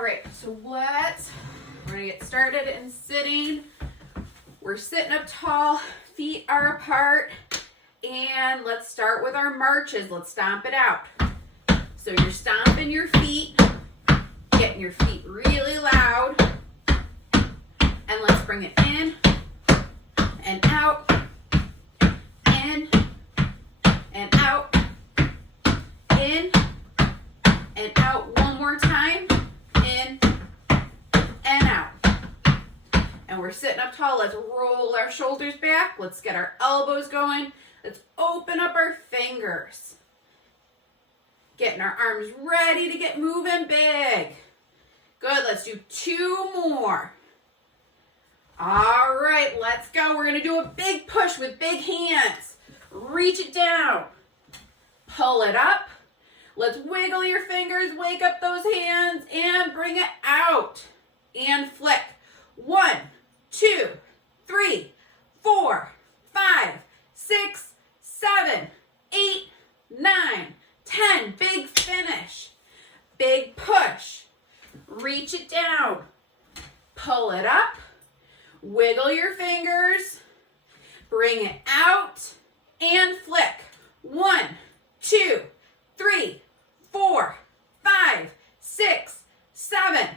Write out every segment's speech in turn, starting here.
All right, so we're gonna get started in sitting. We're sitting up tall, feet are apart, and let's start with our marches. Let's stomp it out. So you're stomping your feet, getting your feet really loud, and let's bring it in and out, in and out, in and out. One more time, in and out. And we're sitting up tall. Let's roll our shoulders back. Let's get our elbows going. Let's open up our fingers. Getting our arms ready to get moving big. Good, let's do 2 more. All right, let's go. We're gonna do a big push with big hands. Reach it down. Pull it up. Let's wiggle your fingers, wake up those hands, and bring it out. And flick. 1, 2, 3, 4, 5, 6, 7, 8, 9, 10. Big finish. Big push. Reach it down. Pull it up. Wiggle your fingers. Bring it out. And flick. 1, 2, 3, 4, 5, 6, 7,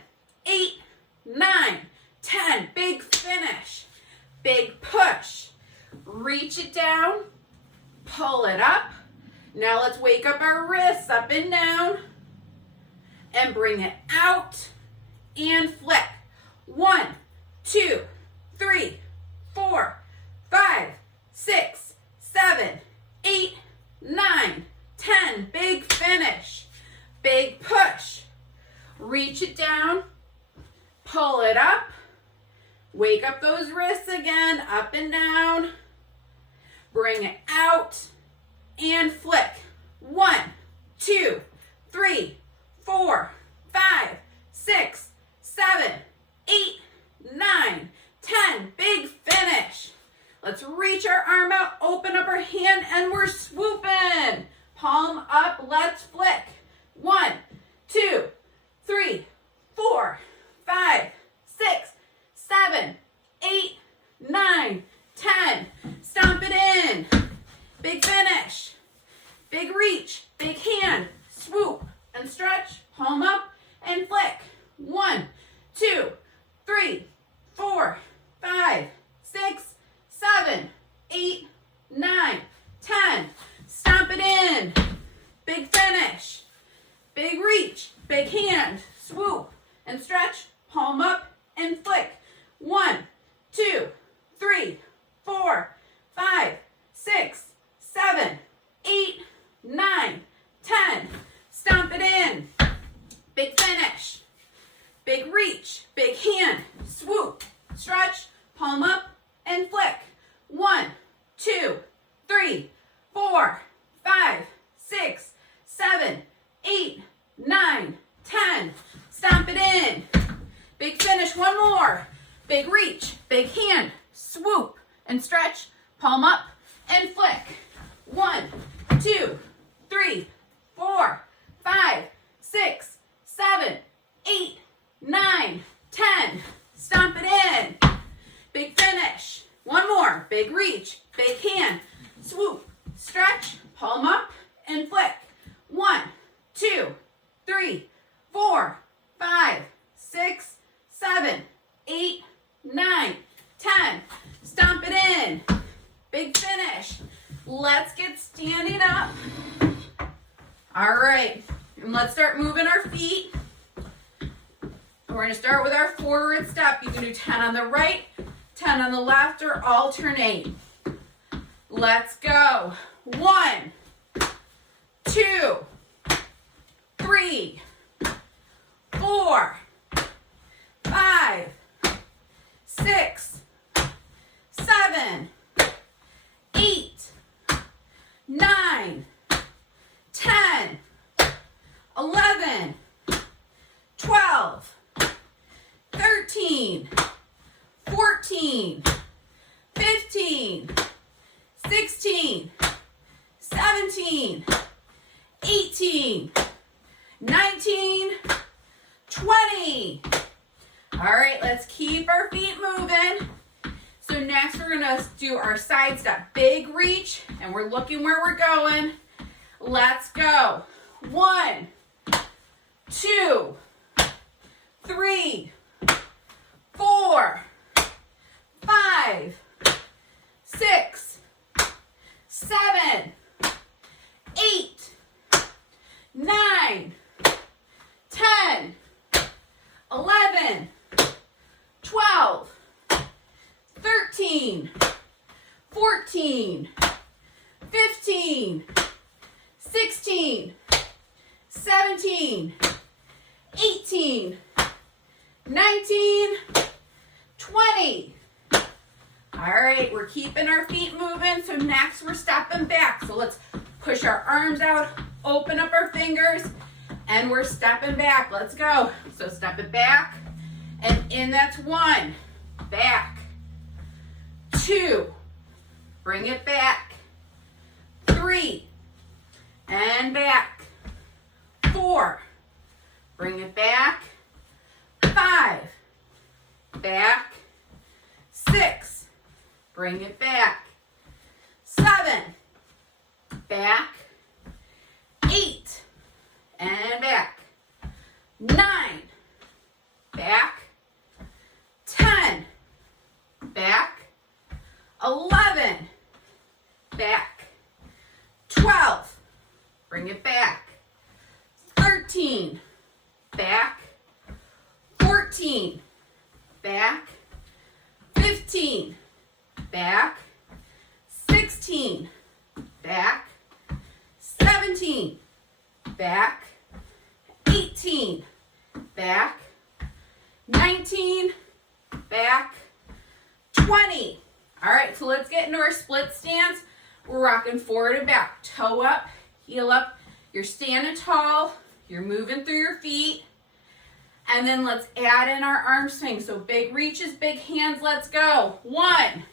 8, 9, 10. Big finish. Big push. Reach it down. Pull it up. Now let's wake up our wrists up and down. And bring it out. And flick. 1, 2, 3, 4, 5, 6, 7, 8, 9, 10. Big finish. Big push. Reach it down. Pull it up. Wake up those wrists again, up and down. Bring it out and flick. 1, 2, 3, 4, 5, 6, 7, 8, 9, 10. Big finish. Let's reach our arm out, open up our hand, and we're swooping. Palm up, let's flick. 1, 2, 3, 4, 5, 6, 7, 8, 9, 10. Stomp it in. Big finish. Big reach. Big hand. Swoop and stretch. Palm up and flick. 1, 2, 3, 4, 5, 6, 7, 8, 9, 10. Stomp it in. Big finish. Big reach. Big hand. Swoop and stretch. Palm up and flick. 1, 2, 3, 4, 5, 6, 7, 8, 9, 10. Stomp it in. Big finish. Big reach. Big hand. Swoop. Stretch. Palm up and flick. 1, 2, 3, 4, 5, 6, 7, 8, 9, 10. Stomp it in. Big finish. One more. Big reach. Big hand. Swoop and stretch. Palm up and flick. 1, 2, 3, 4, 5, 6, 7, 8, 9, 10. Stomp it in. Big finish. One more. Big reach. Big hand. Swoop. Stretch. Palm up and flick. 1, 2, 3, 4, 5, 6, 7, 8, 9, 10. Stomp it in. Big finish. Let's get standing up. All right. And let's start moving our feet. We're going to start with our forward step. You can do 10 on the right, 10 on the left, or alternate. Let's go. 1, 2, 3, 4, 5, 6, 7, 8, 9, 10, 11, 12, 13, 14, 15, 16, 17, 18, 19, 20. All right, let's keep our feet moving. So next we're gonna do our side step. Big reach, and we're looking where we're going. Let's go. 1, 2, 3, 4, 5, 6, 7, 8, 9, 10, 11, 12, 13, 14, 15, 16, 17, 18, 19, 20. All right, we're keeping our feet moving. So next we're stepping back. So let's push our arms out, open up our fingers, and we're stepping back. Let's go. So step it back, and in, that's 1, back, 2, bring it back, 3, and back, 4, bring it back, 5, back, 6, bring it back, 7, back, 8, and back, 9, back, 10, back, 11, back, 12, bring it back, 13, back, 14, back, 15, back, 16, back, 17, back, 18, back, 19, back, 20. All right, so let's get into our split stance. We're rocking forward and back, toe up, heel up. You're standing tall, you're moving through your feet. And then let's add in our arm swing. So big reaches, big hands, let's go. 1,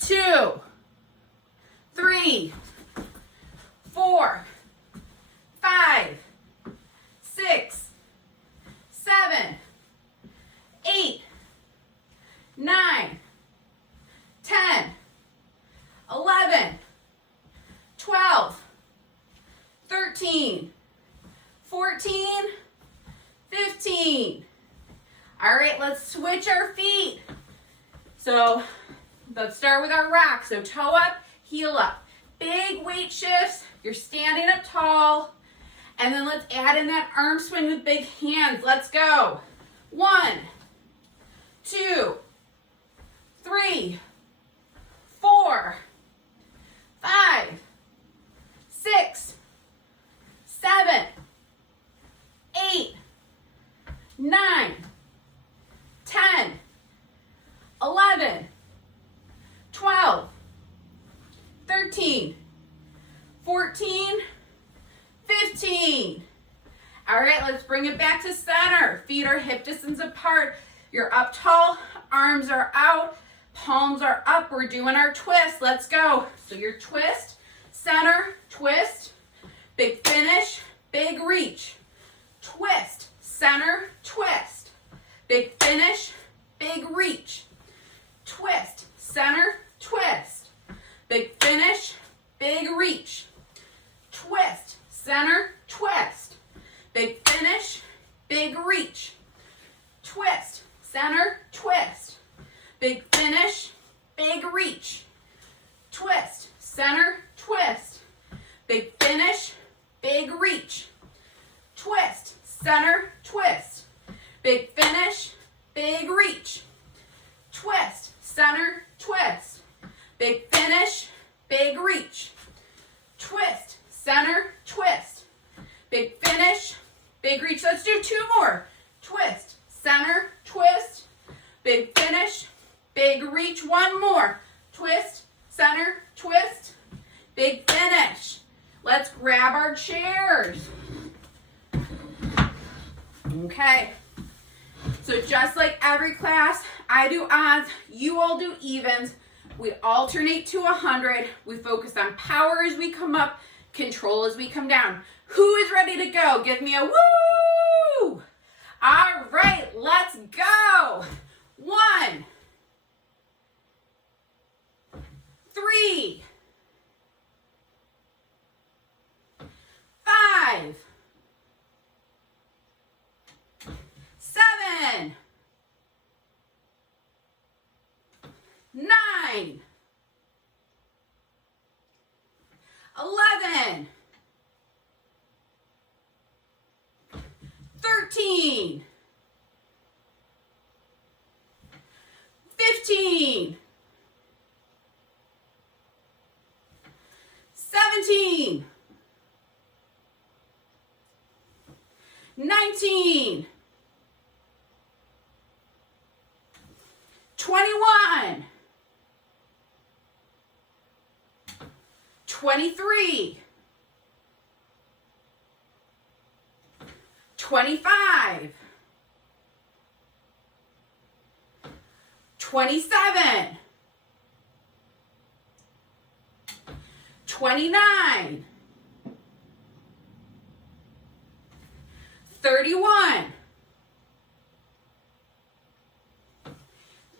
2, 3, 4, 5, 6, 7, 8, 9, 10, 11, 12, 13, 14, 15. All right, let's switch our feet. So let's start with our rock. So toe up, heel up. Big weight shifts. You're standing up tall. And then let's add in that arm swing with big hands. Let's go. 1, 2, 3, 4, 5, 6, 7, 8, 9, 10, 11, 12, 13, 14, 15. All right, let's bring it back to center. Feet are hip distance apart. You're up tall, arms are out, palms are up. We're doing our twist. Let's go. So your twist, center, twist, big finish, big reach. Twist, center, twist. Big finish, big reach. Twist, center, twist. Big finish, big reach. Twist, center, twist. Big finish, big reach. Twist, center, twist. Big finish, big reach. Twist, center, twist. Big finish, big reach. Twist, center, twist. Big finish, big reach. Twist, center, twist. Big finish, big reach. Twist, center, twist. Big finish, big reach. Let's do 2 more. Twist, center, twist. Big finish, big reach. 1 more. Twist, center, twist. Big finish. Let's grab our chairs. Okay. So just like every class, I do odds, you all do evens. We alternate to 100. We focus on power as we come up, control as we come down. Who is ready to go? Give me a woo! All right, let's go. 1, 3, 5, 7, 9, 11, 13, 15, 17, 19, 21, 23, 25, 27, 29, 31,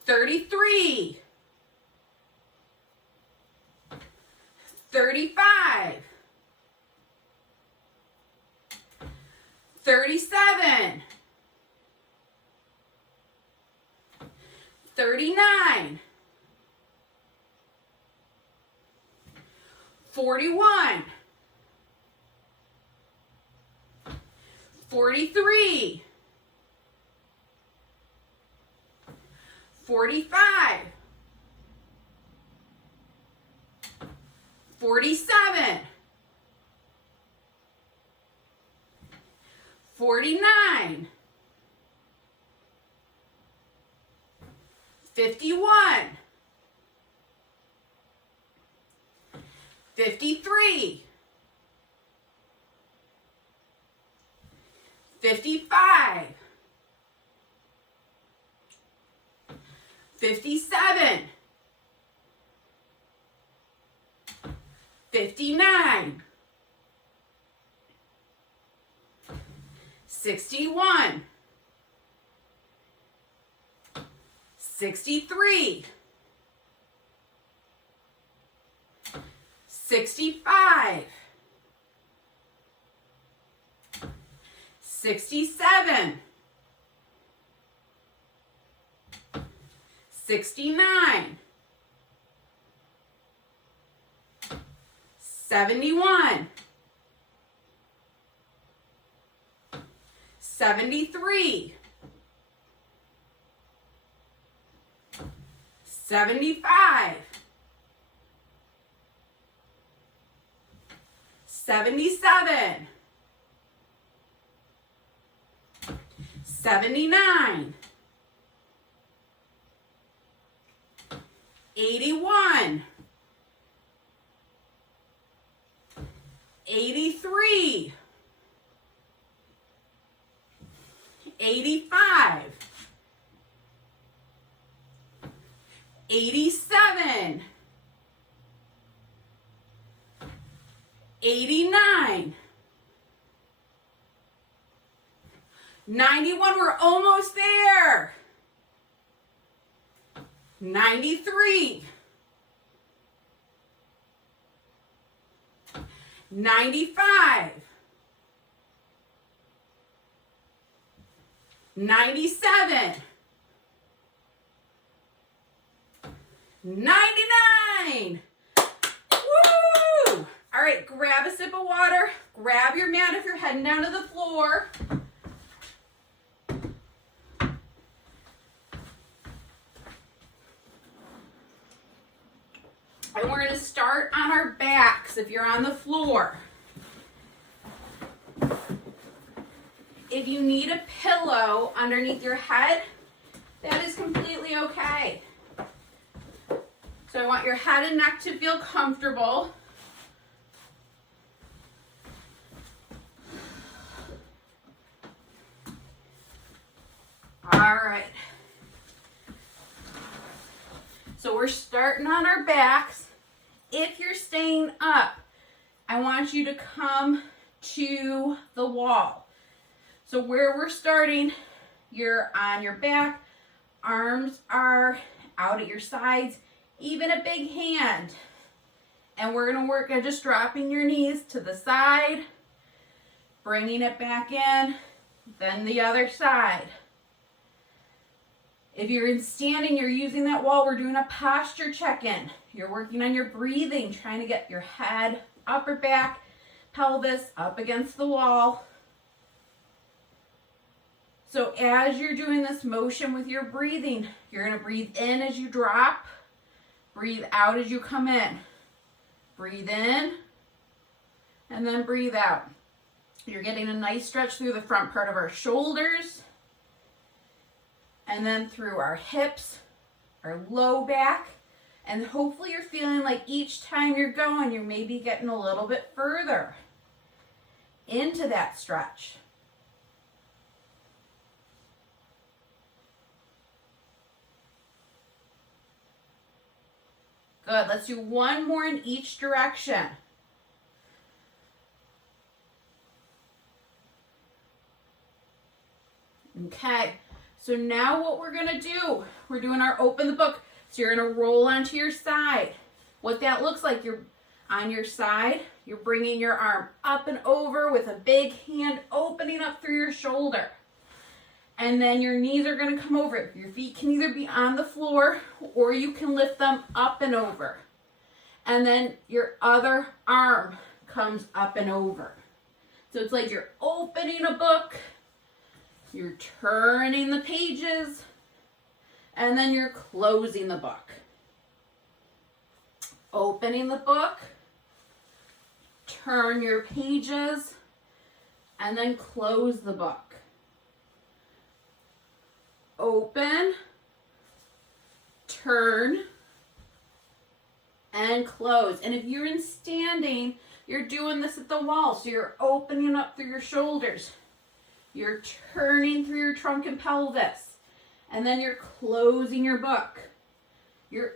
33, 35, 37, 39, 41, 43, 45, 47, 49, 51, 53, 55, 57, 59, 61, 63, 65, 67, 69, 71, 73, 75, 77, 79, 81, 83, 85, 87, 89, 91, we're almost there. 93, 95, 97, 99. Woo! All right, grab a sip of water, grab your mat if you're heading down to the floor. And we're going to start on our backs if you're on the floor. If you need a pillow underneath your head, that is completely okay. So I want your head and neck to feel comfortable. All right. So we're starting on our backs. If you're staying up, I want you to come to the wall. So where we're starting you're on your back, arms are out at your sides, even a big hand. And we're gonna work on just dropping your knees to the side, bringing it back in, then the other side. If you're in standing, you're using that wall, we're doing a posture check-in. You're working on your breathing, trying to get your head, upper back, pelvis up against the wall. So as you're doing this motion with your breathing, you're gonna breathe in as you drop, breathe out as you come in. Breathe in, and then breathe out. You're getting a nice stretch through the front part of our shoulders, and then through our hips, our low back, and hopefully you're feeling like each time you're going, you're maybe getting a little bit further into that stretch. Good, let's do one more in each direction. Okay, so now what we're gonna do, we're doing our open the book. So you're gonna roll onto your side. What that looks like, you're on your side, you're bringing your arm up and over with a big hand opening up through your shoulder. And then your knees are gonna come over. Your feet can either be on the floor or you can lift them up and over. And then your other arm comes up and over. So it's like you're opening a book, you're turning the pages, and then you're closing the book. Opening the book, turn your pages, and then close the book. Open, turn, and close. And if you're in standing, you're doing this at the wall. So you're opening up through your shoulders. You're turning through your trunk and pelvis. And then you're closing your book. You're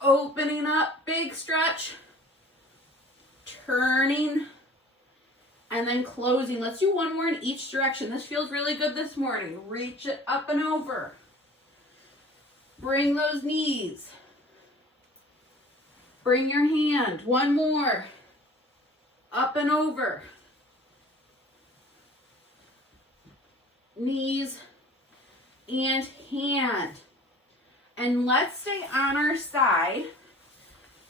opening up, big stretch, turning, and then closing. Let's do one more in each direction. This feels really good this morning. Reach it up and over. Bring those knees. Bring your hand. One more. Up and over. Knees and hand. And let's stay on our side.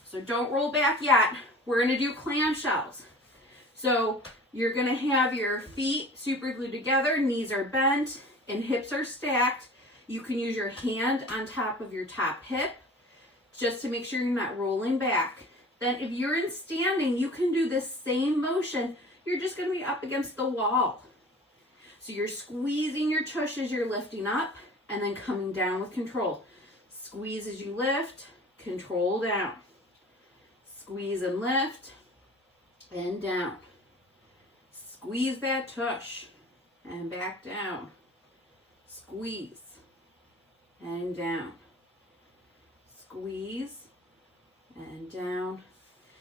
So don't roll back yet. We're going to do clam shells. So you're going to have your feet super glued together, knees are bent, and hips are stacked. You can use your hand on top of your top hip just to make sure you're not rolling back. Then if you're in standing, you can do this same motion. You're just going to be up against the wall. So you're squeezing your tush as you're lifting up and then coming down with control. Squeeze as you lift, control down. Squeeze and lift and down. Squeeze that tush and back down. Squeeze and down. Squeeze and down.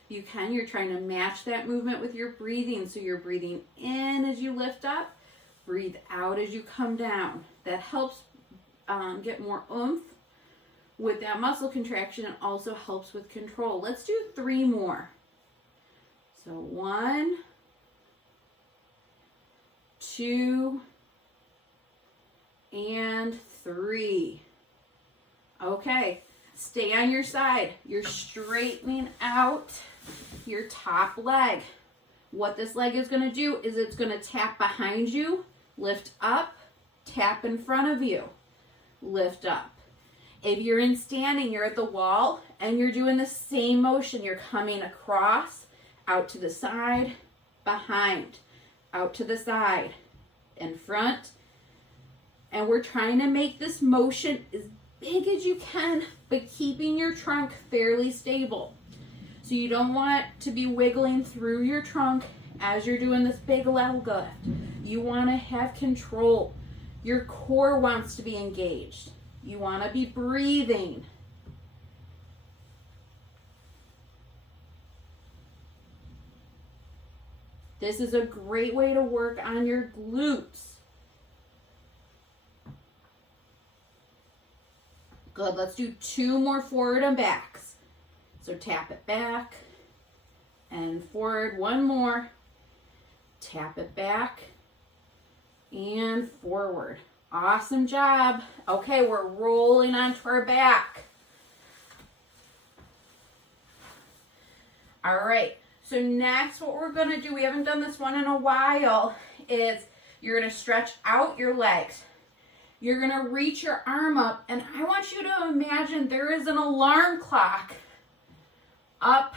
You can, you're trying to match that movement with your breathing. So you're breathing in as you lift up, breathe out as you come down. That helps get more oomph with that muscle contraction and also helps with control. Let's do 3 more. So 1, 2, and 3. Okay, stay on your side. You're straightening out your top leg. What this leg is going to do is it's going to tap behind you, lift up, tap in front of you, lift up. If you're in standing, you're at the wall and you're doing the same motion. You're coming across, out to the side, behind, out to the side, in front. And we're trying to make this motion as big as you can, but keeping your trunk fairly stable. So you don't want to be wiggling through your trunk as you're doing this big leg lift. You want to have control. Your core wants to be engaged. You want to be breathing. This is a great way to work on your glutes. Good, let's do 2 more forward and backs. So tap it back and forward, 1 more. Tap it back and forward. Awesome job. Okay, we're rolling onto our back. All right, so next what we're gonna do, we haven't done this one in a while, is you're gonna stretch out your legs. You're gonna reach your arm up, and I want you to imagine there is an alarm clock up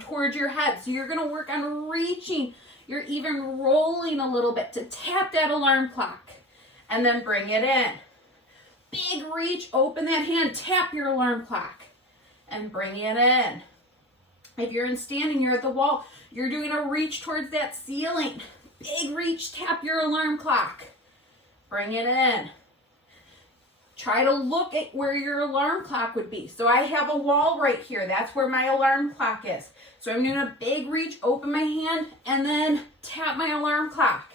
towards your head. So you're gonna work on reaching. You're even rolling a little bit to tap that alarm clock, and then bring it in. Big reach, open that hand, tap your alarm clock, and bring it in. If you're in standing, you're at the wall, you're doing a reach towards that ceiling. Big reach, tap your alarm clock. Bring it in. Try to look at where your alarm clock would be. So I have a wall right here. That's where my alarm clock is. So I'm doing a big reach, open my hand, and then tap my alarm clock.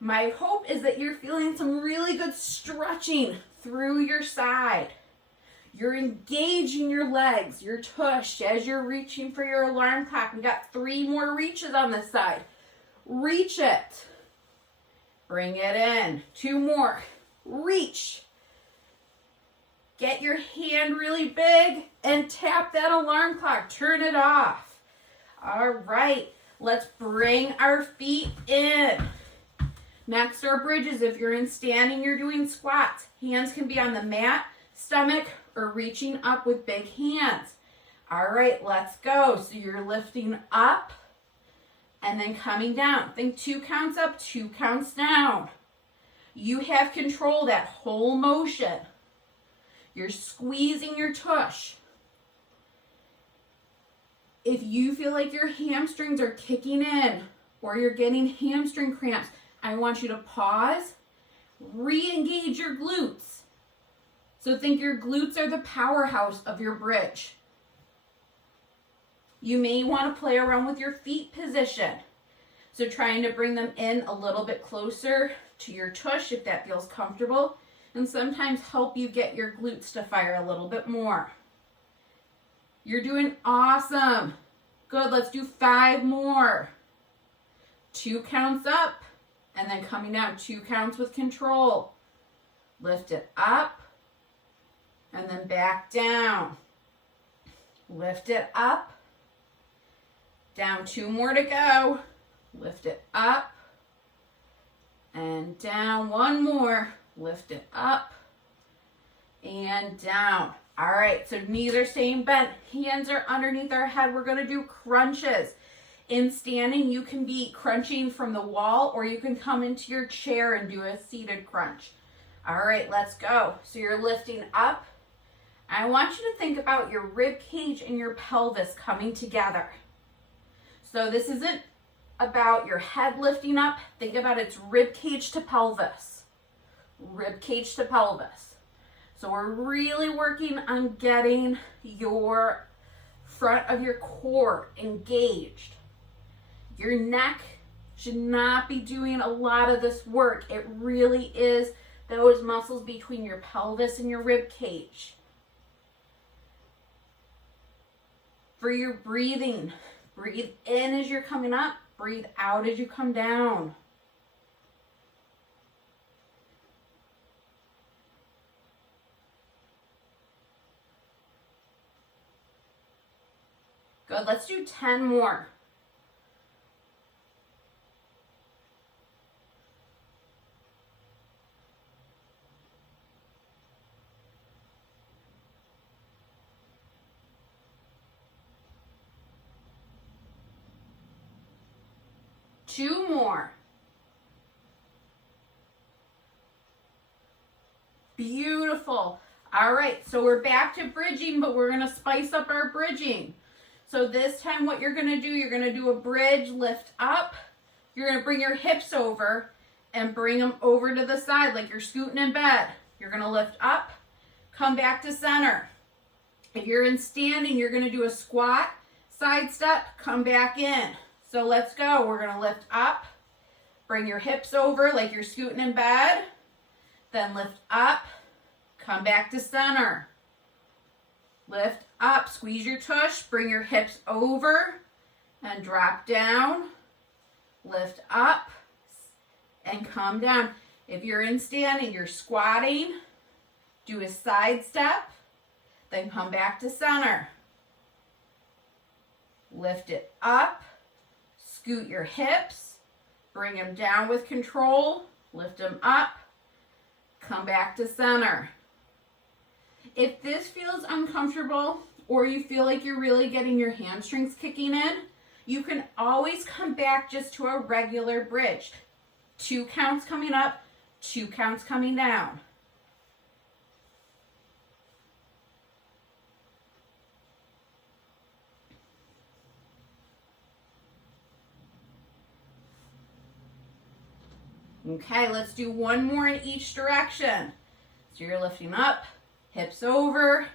My hope is that you're feeling some really good stretching through your side. You're engaging your legs, your tush as you're reaching for your alarm clock. We got 3 more reaches on this side. Reach it. Bring it in. 2 more. Reach. Get your hand really big and tap that alarm clock. Turn it off. All right. Let's bring our feet in. Next are bridges. If you're in standing, you're doing squats. Hands can be on the mat, stomach, or reaching up with big hands. All right, let's go. So you're lifting up and then coming down. Think 2 counts up, 2 counts down. You have control that whole motion. You're squeezing your tush. If you feel like your hamstrings are kicking in or you're getting hamstring cramps, I want you to pause, re-engage your glutes. So think your glutes are the powerhouse of your bridge. You may want to play around with your feet position. So trying to bring them in a little bit closer to your tush if that feels comfortable, and sometimes help you get your glutes to fire a little bit more. You're doing awesome. Good, let's do 5 more. 2 counts up, and then coming down, 2 counts with control. Lift it up, and then back down. Lift it up, down, 2 more to go. Lift it up, and down, 1 more. Lift it up, and down. All right, so knees are staying bent. Hands are underneath our head. We're gonna do crunches. In standing, you can be crunching from the wall, or you can come into your chair and do a seated crunch. All right, let's go. So you're lifting up. I want you to think about your rib cage and your pelvis coming together. So this isn't about your head lifting up. Think about its rib cage to pelvis. Rib cage to pelvis. So we're really working on getting your front of your core engaged. Your neck should not be doing a lot of this work. It really is those muscles between your pelvis and your rib cage. For your breathing, breathe in as you're coming up, breathe out as you come down. Good, let's do 10 more. Two more. Beautiful. All right, so we're back to bridging, but we're gonna spice up our bridging. So this time what you're gonna do, you're gonna do a bridge, lift up. You're gonna bring your hips over and bring them over to the side like you're scooting in bed. You're gonna lift up, come back to center. If you're in standing, you're gonna do a squat, side step, come back in. So let's go. We're gonna lift up, bring your hips over like you're scooting in bed, then lift up, Come back to center. Lift up, squeeze your tush, bring your hips over and drop down. Lift up and come down. If you're in standing, you're squatting. Do a side step, then come back to center. Lift it up, scoot your hips, bring them down with control, lift them up, come back to center. If this feels uncomfortable or you feel like you're really getting your hamstrings kicking in, you can always come back just to a regular bridge. 2 counts coming up, 2 counts coming down. Okay, let's do 1 more in each direction. So you're lifting up, hips over,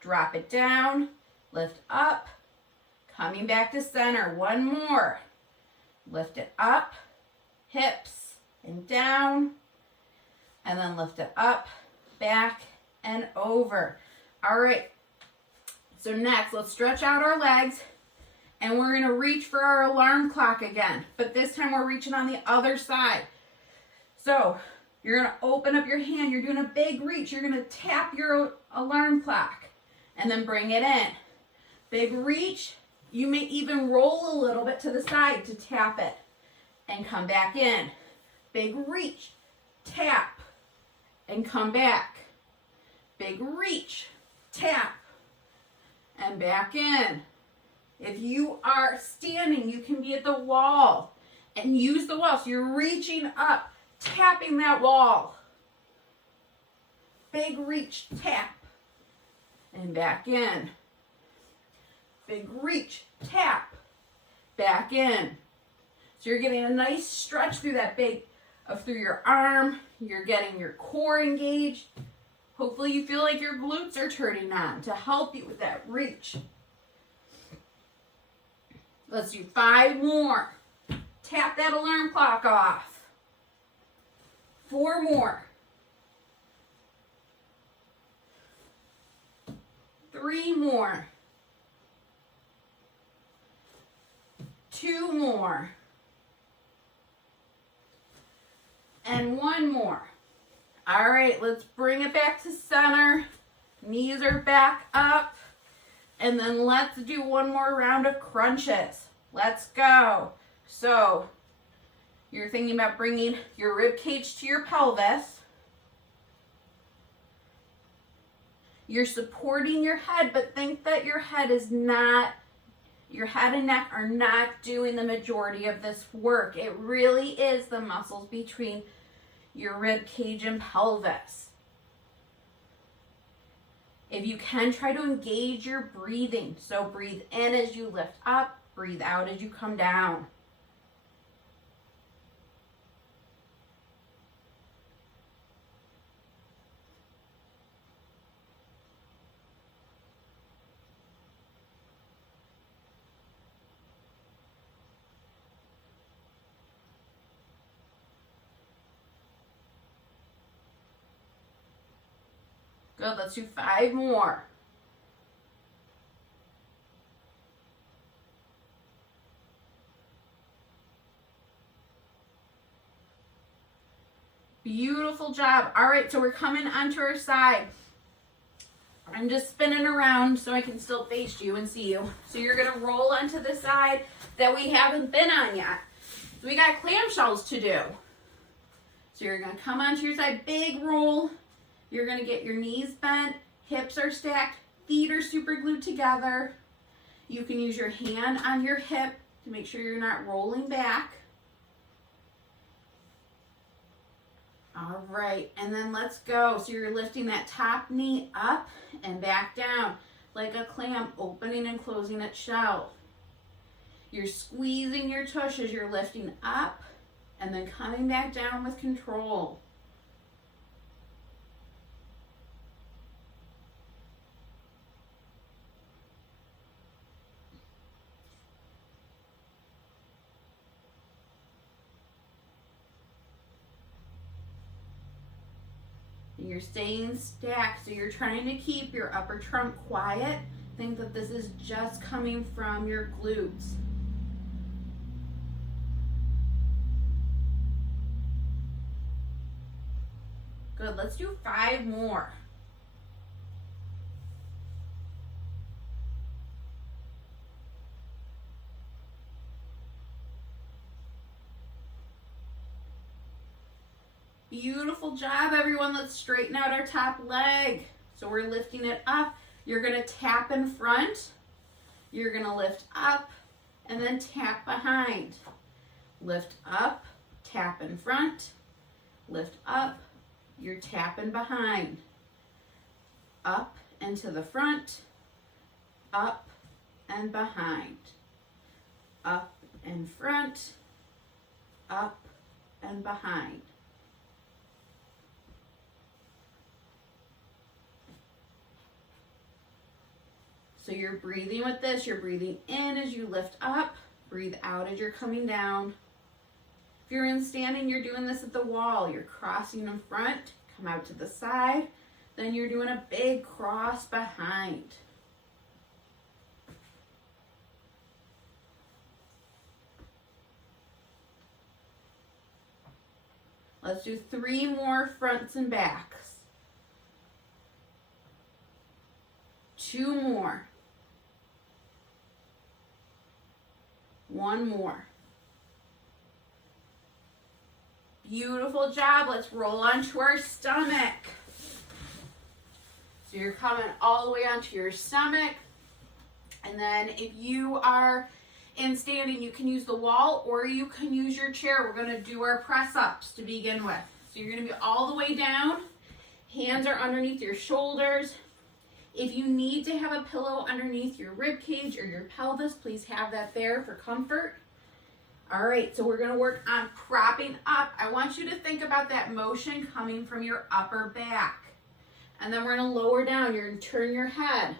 drop it down, lift up, coming back to center. 1 more. Lift it up, hips and down, and then lift it up, back and over. All right, so next let's stretch out our legs and we're gonna reach for our alarm clock again, but this time we're reaching on the other side. So you're going to open up your hand. You're doing a big reach. You're going to tap your alarm clock and then bring it in. Big reach. You may even roll a little bit to the side to tap it and come back in. Big reach, tap, and come back. Big reach, tap, and back in. If you are standing, you can be at the wall and use the wall. So you're reaching up, tapping that wall. Big reach, tap, and back in. Big reach, tap, back in. So you're getting a nice stretch through that through your arm. You're getting your core engaged. Hopefully you feel like your glutes are turning on to help you with that reach. Let's do 5 more. Tap that alarm clock off. 4 more. 3 more. 2 more. And 1 more. All right, let's bring it back to center. Knees are back up. And then let's do 1 more round of crunches. Let's go. So you're thinking about bringing your rib cage to your pelvis. You're supporting your head, but think that your head and neck are not doing the majority of this work. It really is the muscles between your rib cage and pelvis. If you can, try to engage your breathing. So breathe in as you lift up, breathe out as you come down. Good, let's do 5 more. Beautiful job. All right, so we're coming onto our side. I'm just spinning around so I can still face you and see you. So you're gonna roll onto the side that we haven't been on yet. So we got clam shells to do. So you're gonna come onto your side, big roll. You're gonna get your knees bent, hips are stacked, feet are super glued together. You can use your hand on your hip to make sure you're not rolling back. All right, and then let's go. So you're lifting that top knee up and back down like a clam, opening and closing its shell. You're squeezing your tush as you're lifting up and then coming back down with control. And you're staying stacked, so you're trying to keep your upper trunk quiet. Think that this is just coming from your glutes. Good, let's do 5 more. Beautiful job, everyone. Let's straighten out our top leg. So we're lifting it up. You're gonna tap in front. You're gonna lift up and then tap behind. Lift up, tap in front, lift up, you're tapping behind. Up and to the front, up and behind. Up and front, up and behind. So you're breathing with this, you're breathing in as you lift up, breathe out as you're coming down. If you're in standing, you're doing this at the wall. You're crossing in front, come out to the side, then you're doing a big cross behind. Let's do 3 more fronts and backs. 2 more. 1 more. Beautiful job. Let's roll onto our stomach. So you're coming all the way onto your stomach. And then if you are in standing, you can use the wall or you can use your chair. We're going to do our press ups to begin with. So you're going to be all the way down. Hands are underneath your shoulders. If you need to have a pillow underneath your rib cage or your pelvis, please have that there for comfort. All right, so we're gonna work on propping up. I want you to think about that motion coming from your upper back. And then we're gonna lower down. You're gonna turn your head.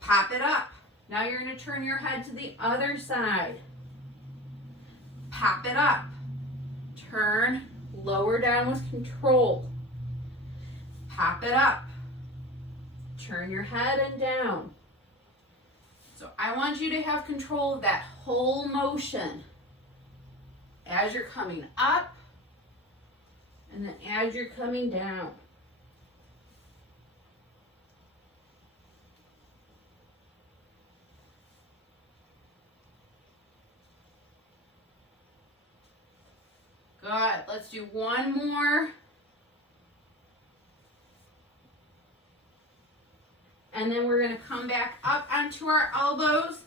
Pop it up. Now you're gonna turn your head to the other side. Pop it up. Turn, lower down with control. Pop it up. Turn your head and down. So I want you to have control of that whole motion as you're coming up and then as you're coming down. Good. Let's do 1 more. And then we're going to come back up onto our elbows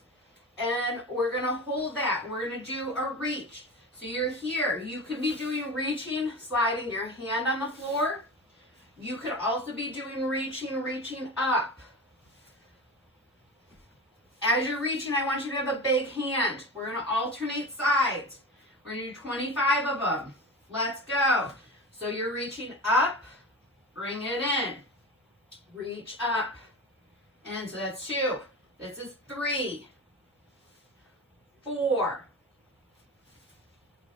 and we're going to hold that. We're going to do a reach. So you're here. You could be doing reaching, sliding your hand on the floor. You could also be doing reaching up. As you're reaching, I want you to have a big hand. We're going to alternate sides. We're going to do 25 of them. Let's go. So you're reaching up, bring it in. Reach up. And so that's 2. This is 3, 4,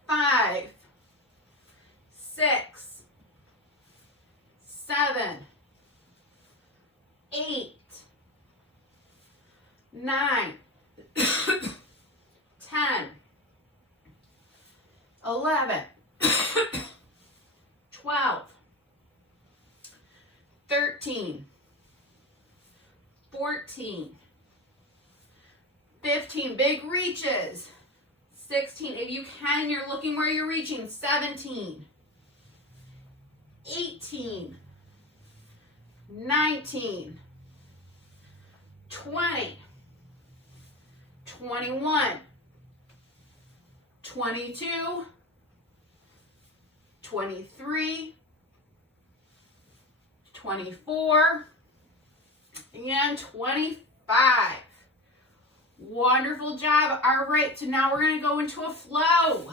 5, 6, 7, 8, 9, 10, 11, 12, 13, 14, 15, big reaches, 16, if you can, you're looking where you're reaching, 17, 18, 19, 20, 21, 22, 23, 24, and 25. Wonderful job. All right, so now we're going to go into a flow.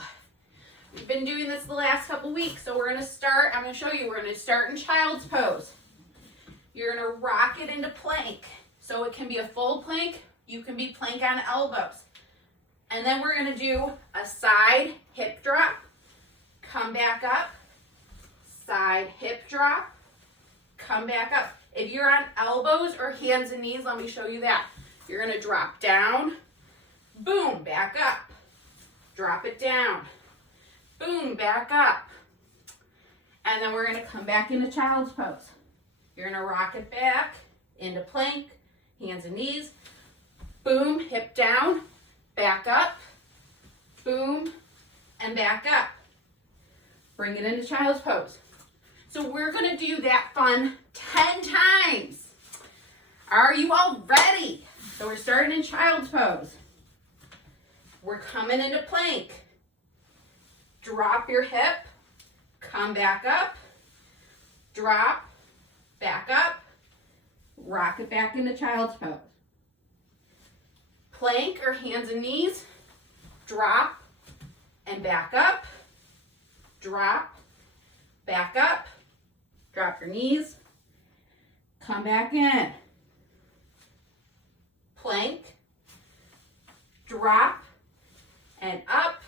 We've been doing this the last couple weeks, so we're going to start. I'm going to show you. We're going to start in child's pose. You're going to rock it into plank. So it can be a full plank. You can be plank on elbows. And then we're going to do a side hip drop. Come back up. side hip drop, come back up. If you're on elbows or hands and knees, let me show you that. You're gonna drop down, boom, back up. Drop it down, boom, back up. And then we're gonna come back into child's pose. You're gonna rock it back into plank, hands and knees, boom, hip down, back up, boom, and back up. Bring it into child's pose. So we're gonna do that fun 10 times. Are you all ready? So we're starting in child's pose. We're coming into plank. Drop your hip, come back up, drop, back up, rock it back into child's pose. Plank or hands and knees, drop and back up, drop, back up, drop your knees, come back in. Plank, drop and up,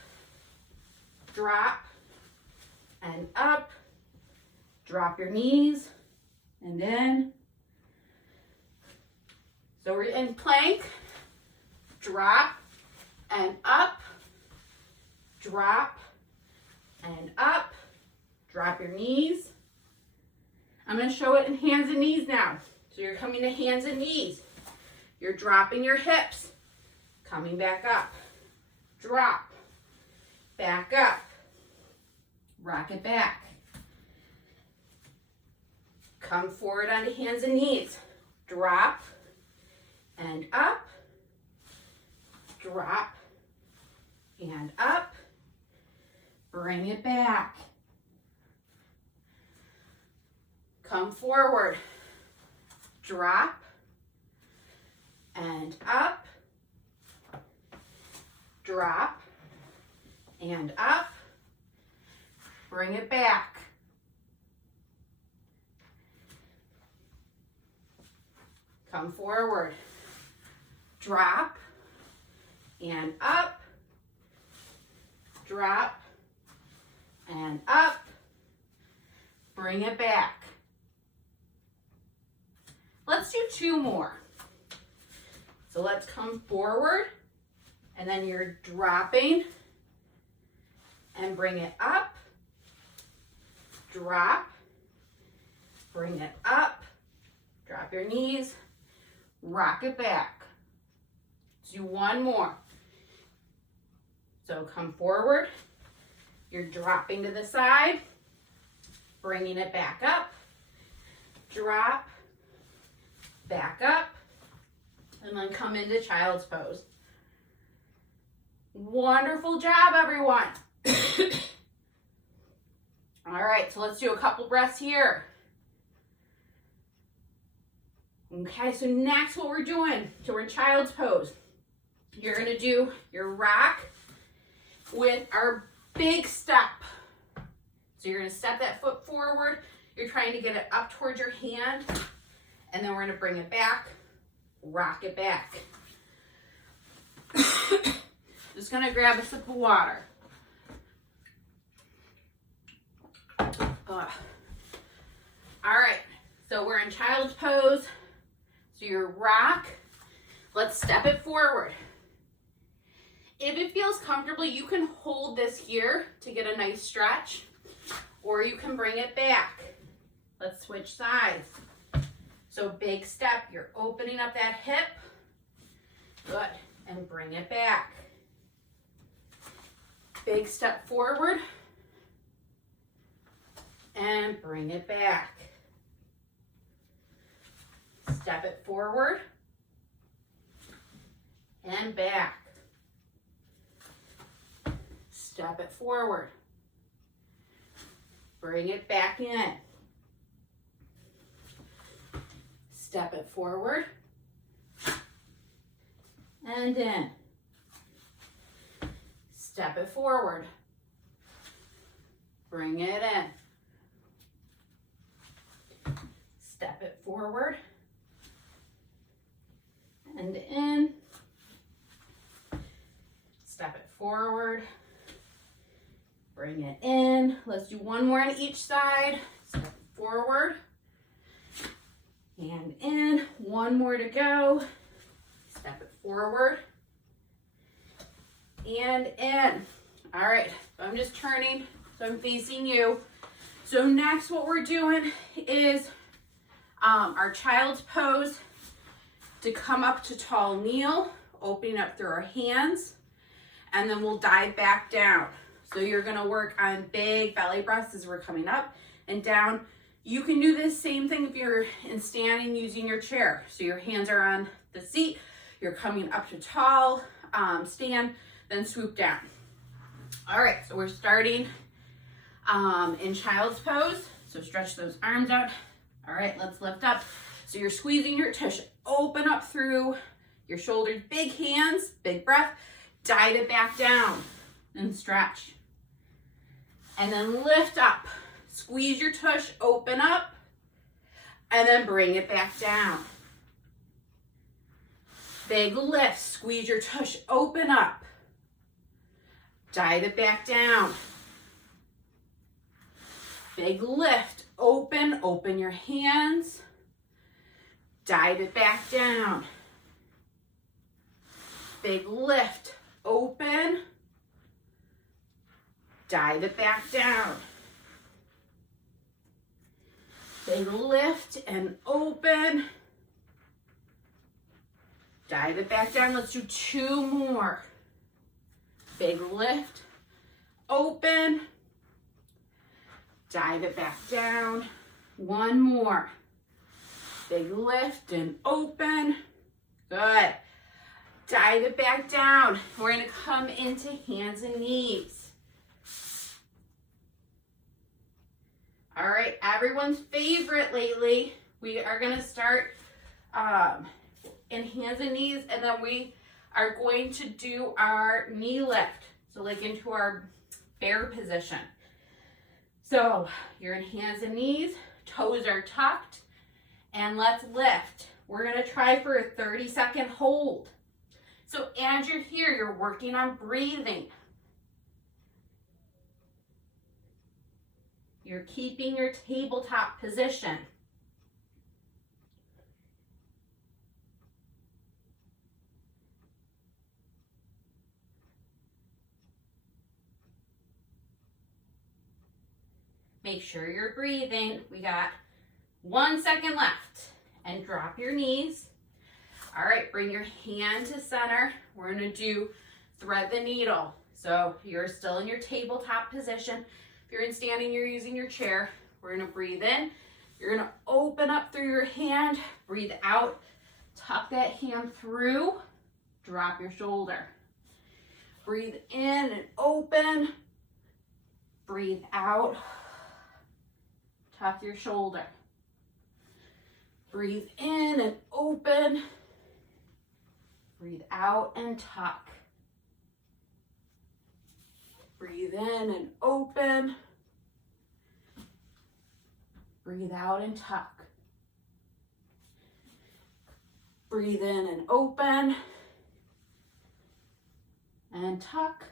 drop and up, drop your knees and in. So we're in plank, drop and up, drop and up, drop your knees. I'm going to show it in hands and knees now. So you're coming to hands and knees. You're dropping your hips, coming back up, drop, back up, rock it back. Come forward onto hands and knees, drop and up, drop and up, bring it back. Come forward, drop and up, drop and up, bring it back. Come forward, drop and up, drop and up, bring it back. Let's do 2 more. So let's come forward and then you're dropping and bring it up, drop, bring it up, drop your knees, rock it back. Let's do 1 more. So come forward, you're dropping to the side, bringing it back up, drop, back up, and then come into child's pose. Wonderful job, everyone. All right, so let's do a couple breaths here. Okay, so next what we're doing, so we're in child's pose. You're gonna do your rock with our big step. So you're gonna step that foot forward. You're trying to get it up towards your hand, and then we're gonna bring it back, rock it back. Just gonna grab a sip of water. All right, so we're in child's pose. So your rock, let's step it forward. If it feels comfortable, you can hold this here to get a nice stretch, or you can bring it back. Let's switch sides. So big step, you're opening up that hip. Good, and bring it back. Big step forward, and bring it back. Step it forward, and back. Step it forward. Bring it back in. Step it forward and in. Step it forward. Bring it in. Step it forward and in. Step it forward. Bring it in. in. Let's do one more on each side. Step forward. Hand in. One more to go. Step it forward. And in. All right, I'm just turning, so I'm facing you. So next what we're doing is our child's pose to come up to tall kneel, opening up through our hands, and then we'll dive back down. So you're gonna work on big belly breaths as we're coming up and down. You can do this same thing if you're in standing using your chair. So your hands are on the seat, you're coming up to tall, stand, then swoop down. All right, so we're starting in child's pose. So stretch those arms out. All right, let's lift up. So you're squeezing your tush, open up through your shoulders, big hands, big breath, dive it back down and stretch. And then lift up, squeeze your tush, open up, and then bring it back down. Big lift, squeeze your tush, open up, dive it back down. Big lift, open your hands, dive it back down. Big lift, open, dive it back down. Big lift and open, dive it back down. Let's do two more. Big lift, open, dive it back down. One more. Big lift and open. Good. Dive it back down. We're going to come into hands and knees. All right, everyone's favorite lately. We are going to start in hands and knees, and then we are going to do our knee lift. So like into our bear position. So you're in hands and knees, toes are tucked, and let's lift. We're gonna try for a 30-second hold. So as you're here, you're working on breathing. You're keeping your tabletop position. Make sure you're breathing. We got 1 second left. And drop your knees. All right, bring your hand to center. We're gonna do thread the needle. So you're still in your tabletop position. If you're in standing, you're using your chair. We're gonna breathe in. You're gonna open up through your hand. Breathe out. Tuck that hand through. Drop your shoulder. Breathe in and open. Breathe out. Tuck your shoulder. Breathe in and open. Breathe out and tuck. Breathe in and open. Breathe out and tuck. Breathe in and open. And tuck.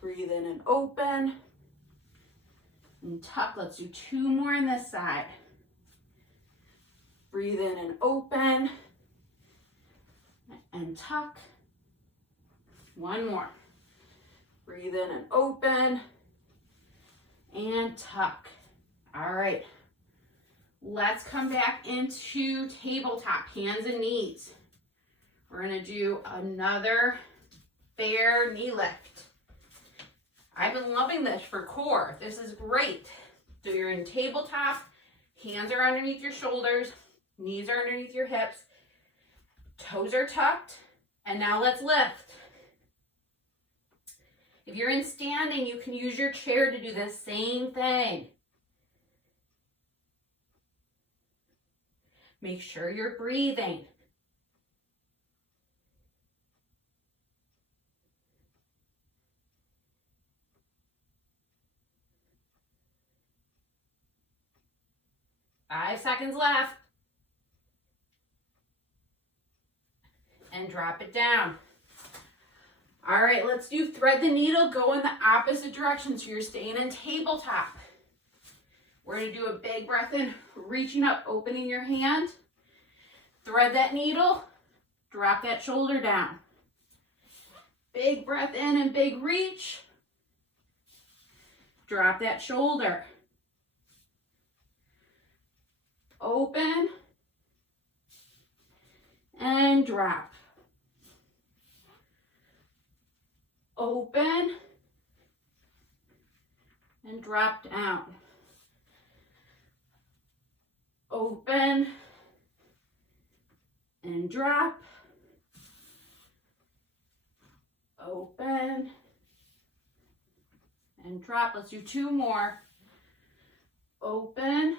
Breathe in and open. And tuck. Let's do two more on this side. Breathe in and open. And tuck. One more. Breathe in and open. And tuck. All right. Let's come back into tabletop, hands and knees. We're gonna do another bear knee lift. I've been loving this for core. This is great. So you're in tabletop, hands are underneath your shoulders, knees are underneath your hips, toes are tucked, and now let's lift. If you're in standing, you can use your chair to do the same thing. Make sure you're breathing. Five seconds left. And drop it down. All right, let's do thread the needle, go in the opposite direction. So you're staying in tabletop. We're gonna do a big breath in, reaching up, opening your hand. Thread that needle, drop that shoulder down. Big breath in and big reach. Drop that shoulder. Open and drop. Open and drop down. Open and drop. Open and drop. Let's do two more. Open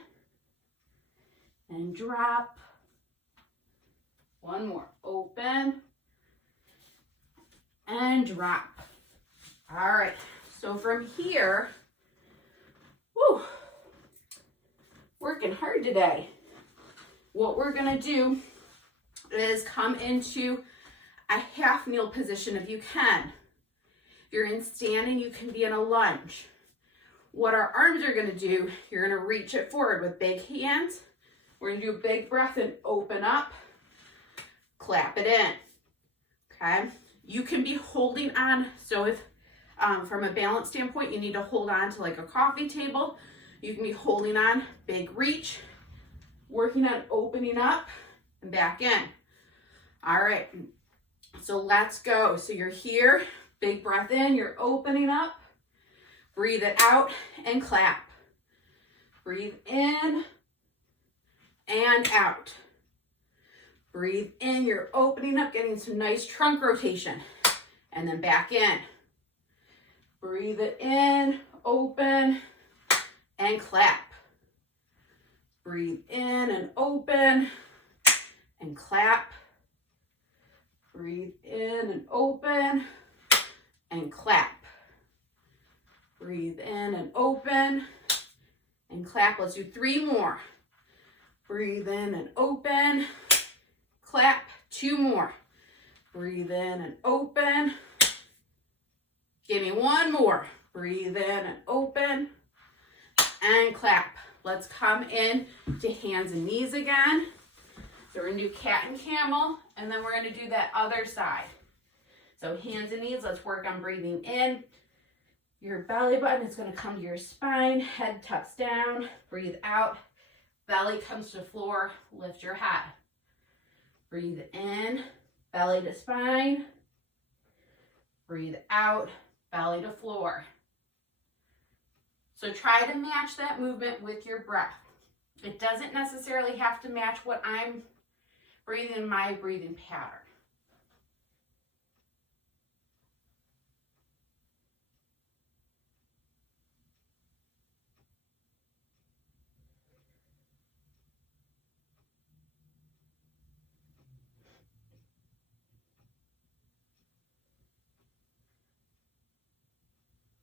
and drop. One more. Open and drop. All right. So from here, whew, working hard today. What we're going to do is come into a half kneel position if you can. If you're in standing, you can be in a lunge. What our arms are going to do, you're going to reach it forward with big hands. We're going to do a big breath and open up, clap it in. Okay? You can be holding on. So if from a balance standpoint, you need to hold on to like a coffee table, you can be holding on, big reach, working on opening up and back in. All right. So let's go. So you're here, big breath in, you're opening up, breathe it out and clap. Breathe in and out. Breathe in, you're opening up, getting some nice trunk rotation, and then back in. Breathe it in, open, and clap. Breathe in and open, and clap. Breathe in and open, and clap. Breathe in and open, and clap. Let's do three more. Breathe in and open, clap. Two more. Breathe in and open. Give me one more. Breathe in and open, and clap. Let's come in to hands and knees again. So we're gonna do cat and camel, and then we're gonna do that other side. So hands and knees, let's work on breathing in. Your belly button is gonna come to your spine, head tucks down, breathe out, belly comes to floor, lift your head. Breathe in, belly to spine, breathe out, belly to floor. So try to match that movement with your breath. It doesn't necessarily have to match what I'm breathing in my breathing pattern.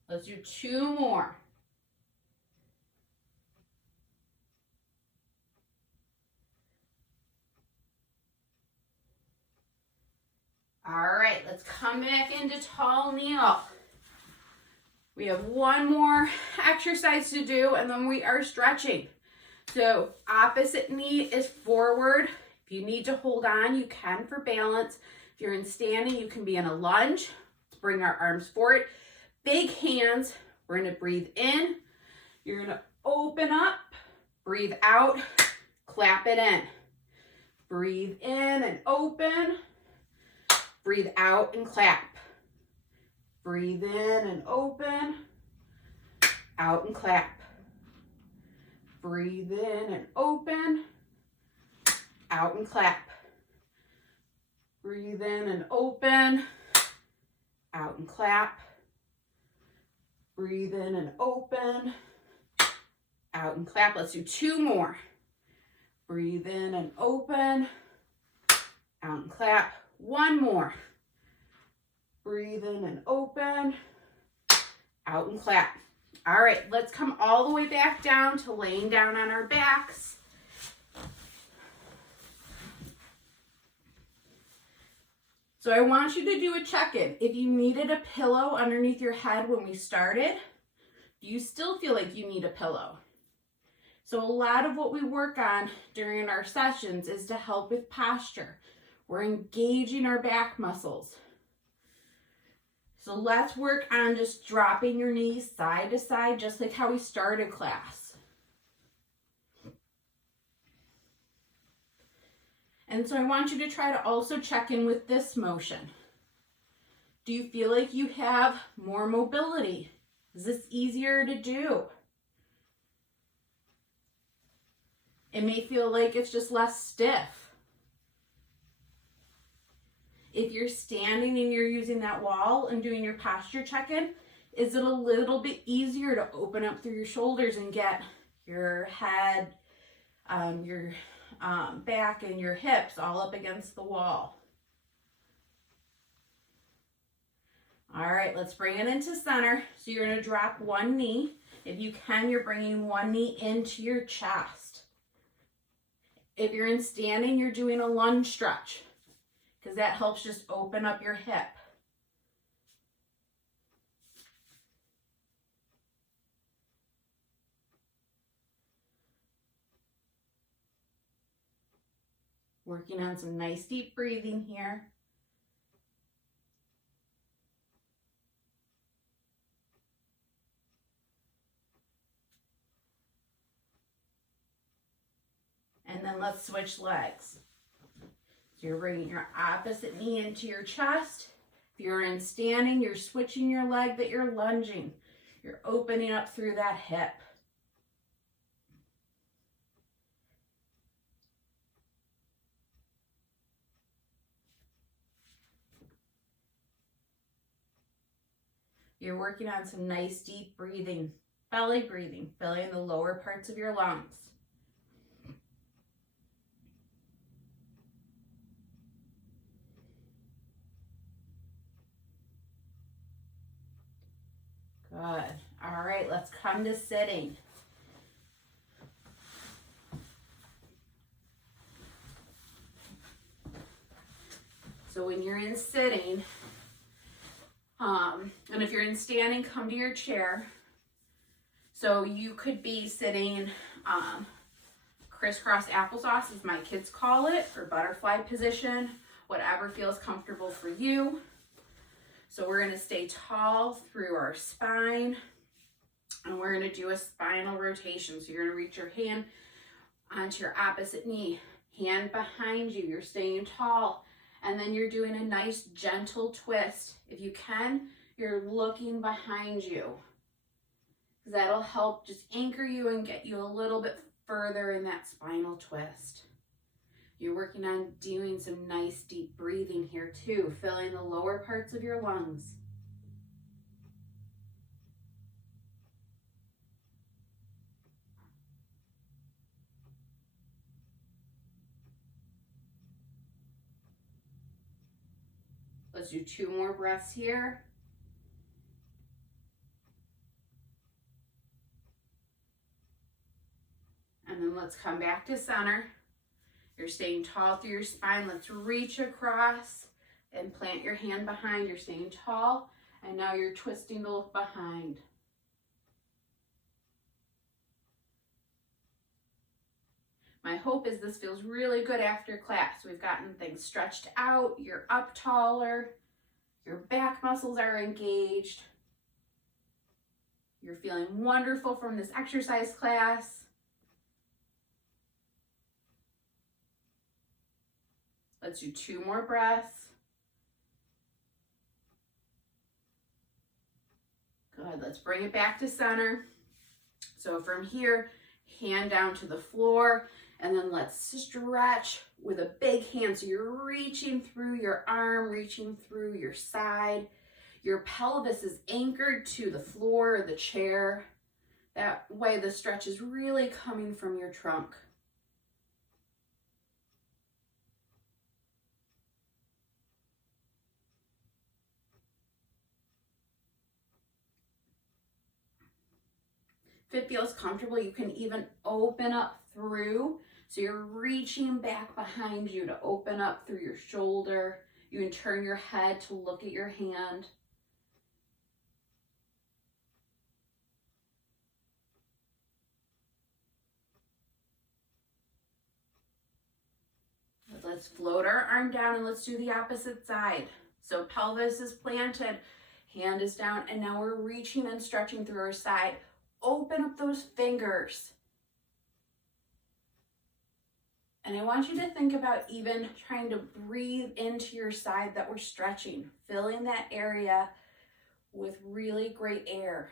Let's do two more. All right, let's come back into tall kneel. We have one more exercise to do, and then we are stretching. So opposite knee is forward. If you need to hold on, you can for balance. If you're in standing, you can be in a lunge. Let's bring our arms forward. Big hands. We're going to breathe in. You're going to open up, breathe out, clap it in. Breathe in and open. Breathe out and clap. Breathe in and open. Out and clap. Breathe in and open. Out and clap. Breathe in and open. Out and clap. Breathe in and open. Out and clap. Let's do two more. Breathe in and open. Out and clap. One more. Breathe in and open. Out and clap. All right, let's come all the way back down to laying down on our backs. So I want you to do a check-in. If you needed a pillow underneath your head when we started, do you still feel like you need a pillow? So a lot of what we work on during our sessions is to help with posture. We're engaging our back muscles. So let's work on just dropping your knees side to side, just like how we started class. And so I want you to try to also check in with this motion. Do you feel like you have more mobility? Is this easier to do? It may feel like it's just less stiff. If you're standing and you're using that wall and doing your posture check-in, is it a little bit easier to open up through your shoulders and get your head, your back and your hips all up against the wall? All right, let's bring it into center. So you're going to drop one knee. If you can, you're bringing one knee into your chest. If you're in standing, you're doing a lunge stretch, because that helps just open up your hip. Working on some nice deep breathing here. And then let's switch legs. So you're bringing your opposite knee into your chest. If you're in standing, you're switching your leg that you're lunging. You're opening up through that hip. You're working on some nice deep breathing, belly breathing, filling the lower parts of your lungs. Good. All right, let's come to sitting. So when you're in sitting, and if you're in standing, come to your chair. So you could be sitting crisscross applesauce, as my kids call it, or butterfly position, whatever feels comfortable for you. So we're going to stay tall through our spine, and we're going to do a spinal rotation. So you're going to reach your hand onto your opposite knee, hand behind you. You're staying tall, and then you're doing a nice gentle twist. If you can, you're looking behind you. That'll help just anchor you and get you a little bit further in that spinal twist. You're working on doing some nice deep breathing here too, filling the lower parts of your lungs. Let's do 2 more breaths here. And then let's come back to center. You're staying tall through your spine. Let's reach across and plant your hand behind. You're staying tall, and now you're twisting to look behind. My hope is this feels really good after class. We've gotten things stretched out, you're up taller, your back muscles are engaged. You're feeling wonderful from this exercise class. Let's do 2 more breaths. Good, let's bring it back to center. So from here, hand down to the floor, and then let's stretch with a big hand. So you're reaching through your arm, reaching through your side. Your pelvis is anchored to the floor or the chair. That way the stretch is really coming from your trunk. If it feels comfortable, you can even open up through. So you're reaching back behind you to open up through your shoulder, You can turn your head to look at your hand. Let's float our arm down and let's do the opposite side. So pelvis is planted, hand is down, and now we're reaching and stretching through our side. Open up those fingers. And I want you to think about even trying to breathe into your side that we're stretching, filling that area with really great air.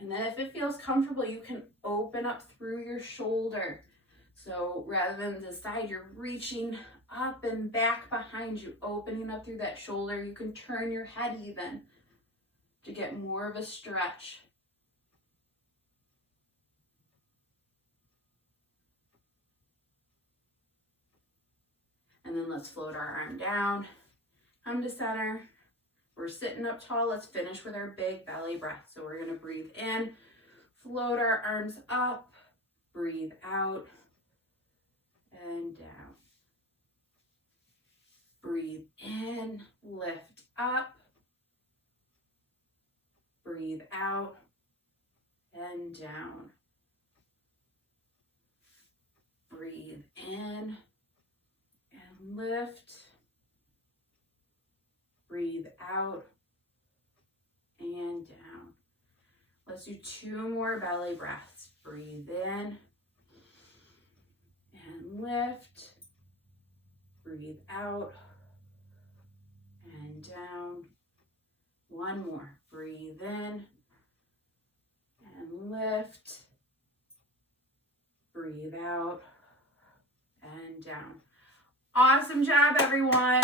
And then if it feels comfortable, you can open up through your shoulder. So rather than the side, you're reaching up and back behind you, opening up through that shoulder. You can turn your head even to get more of a stretch. And then let's float our arm down, come to center. We're sitting up tall. Let's finish with our big belly breath. So we're gonna breathe in, float our arms up, breathe out and down. Breathe in, lift up, breathe out and down. Breathe in and lift. Breathe out and down. Let's do 2 more belly breaths. Breathe in and lift. Breathe out and down. 1 more. Breathe in and lift. Breathe out and down. Awesome job, everyone.